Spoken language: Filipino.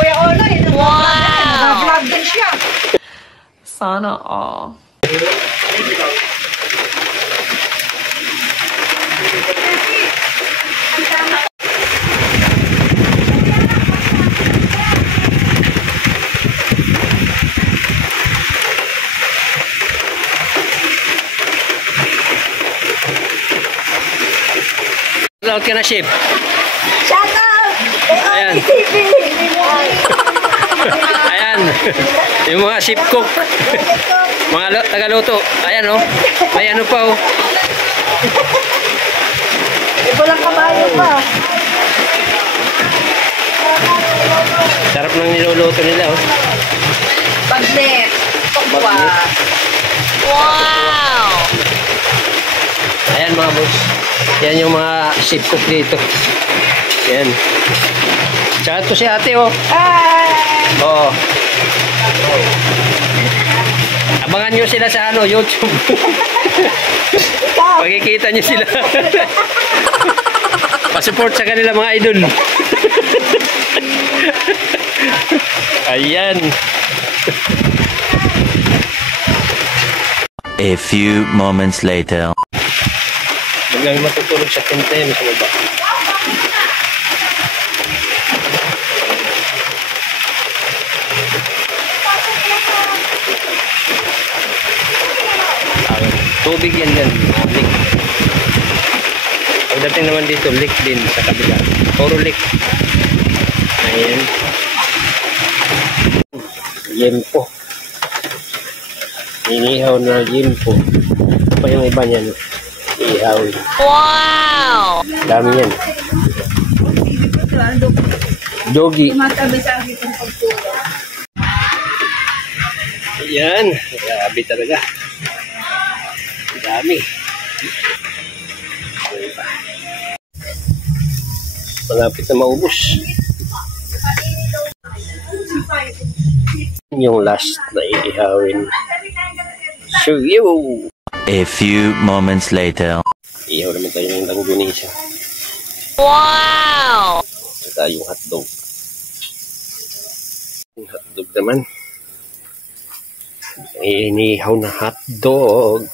Kuya Ono, yun ang vlog din siya. Sana all. Shoutout ka na, Chef. Shoutout! Ayan. Ayan. Yung mga chef cook. Mga tagaluto. Ayan, oh. May ano pa, oh. Walang kabayo pa. Sarap ng niluluto nila, oh. Bagnet. Tokwa. Wow! Ayan, mga boss. Yan yung mga chef cook dito. Yan. Tsaka ito si ate, oh. Hi! Oo. Abangan nyo sila sa ano, YouTube. Makikita nyo sila. Pasupport sa kanila mga idol. Ayan. A few moments later. Biglang matutulog sa kente sa baba. Tubig yan dyan. Leak. Pagdating naman dito, leak din sa kabila. Puro leak. Ayan. Yempo. Inihaw na yempo. Pa yung iba niyan. Ihaw. Wow! Dami yan. Dogi. Ayan. Grabe talaga. Dami. Malapit na maubos. Yung last na iihawin. Suyo! A few moments later. Ihaw naman tayo ng langgunisa. Wow! Saka yung hotdog. Yung hotdog naman. Inihaw na hotdog.